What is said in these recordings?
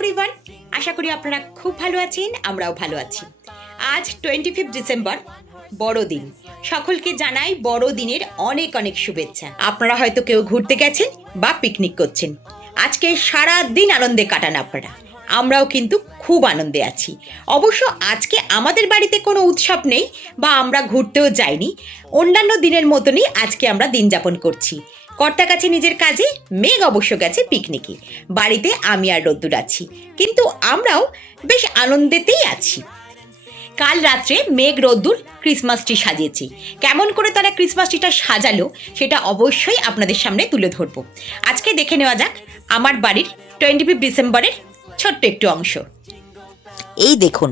Everyone, আশা করি আপনারা খুব ভালো আছেন, আমরাও ভালো আছি। আজ 25 ডিসেম্বর, বড়দিন। সকলকে জানাই বড়দিনের অনেক অনেক শুভেচ্ছা। আপনারা হয়তো কেউ ঘুরতে গেছেন বা পিকনিক করছেন। আজকে সারা দিন আনন্দে কাটান আপনারা। আমরাও কিন্তু খুব আনন্দে আছি। অবশ্য আজকে আমাদের বাড়িতে কোনো উৎসব নেই বা আমরা ঘুরতেও যাইনি। অন্যান্য দিনের মতনই আজকে আমরা দিন যাপন করছি। কর্তা গেছে নিজের কাজে, মেঘ অবশ্য গেছে পিকনিকে। বাড়িতে আমি আর রোদ্দুর আছি, কিন্তু আমরাও বেশ আনন্দেতেই আছি। কাল রাত্রে মেঘ রোদ্দুর ক্রিসমাস ট্রি সাজিয়েছি। কেমন করে তারা ক্রিসমাস ট্রিটা সাজালো সেটা অবশ্যই আপনাদের সামনে তুলে ধরবো। আজকে দেখে নেওয়া যাক আমার বাড়ির 25 ডিসেম্বরের ছোট্ট একটু অংশ। এই দেখুন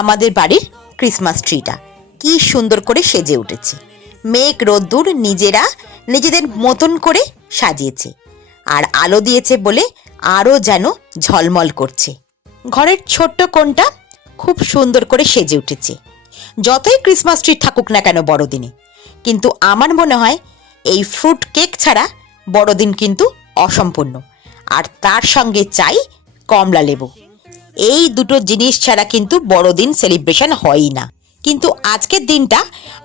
আমাদের বাড়ির ক্রিসমাস ট্রিটা কি সুন্দর করে সেজে উঠেছে। মেঘ রোদ্দুর নিজেরা নিজেদের মতন করে সাজিয়েছে, আর আলো দিয়েছে বলে আরও যেন ঝলমল করছে। ঘরের ছোট্ট কোণটা খুব সুন্দর করে সেজে উঠেছে। যতই ক্রিসমাস ট্রি থাকুক না কেন বড়দিনে, কিন্তু আমার মনে হয় এই ফ্রুট কেক ছাড়া বড়দিন কিন্তু অসম্পূর্ণ। আর তার সঙ্গে চাই কমলা লেবু। এই দুটো জিনিস ছাড়া কিন্তু বড়দিন সেলিব্রেশন হয়ই না। কিন্তু আজকের দিনটা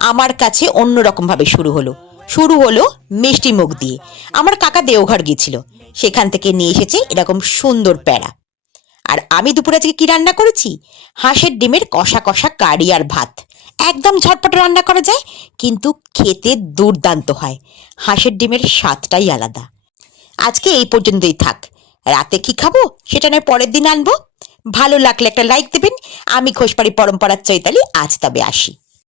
আমার কাছে অন্যরকমভাবে শুরু হলো মিষ্টি মুখ দিয়ে। আমার কাকা দেওঘর গিয়েছিল, সেখান থেকে নিয়ে এসেছে এরকম সুন্দর প্যাড়া। আর আমি দুপুরে আজকে কি রান্না করেছি? হাঁসের ডিমের কষা কষা কারি আর ভাত। একদম ঝটপট রান্না করা যায়, কিন্তু খেতে দুর্দান্ত হয়। হাঁসের ডিমের স্বাদটাই আলাদা। আজকে এই পর্যন্তই থাক। রাতে কি খাবো সেটা নয় পরের দিন আনবো। ভালো লাগলে একটা লাইক দেবেন। আমি ঘোষবাড়ি পরম্পরার চৈতালি, আজ তবে আসি।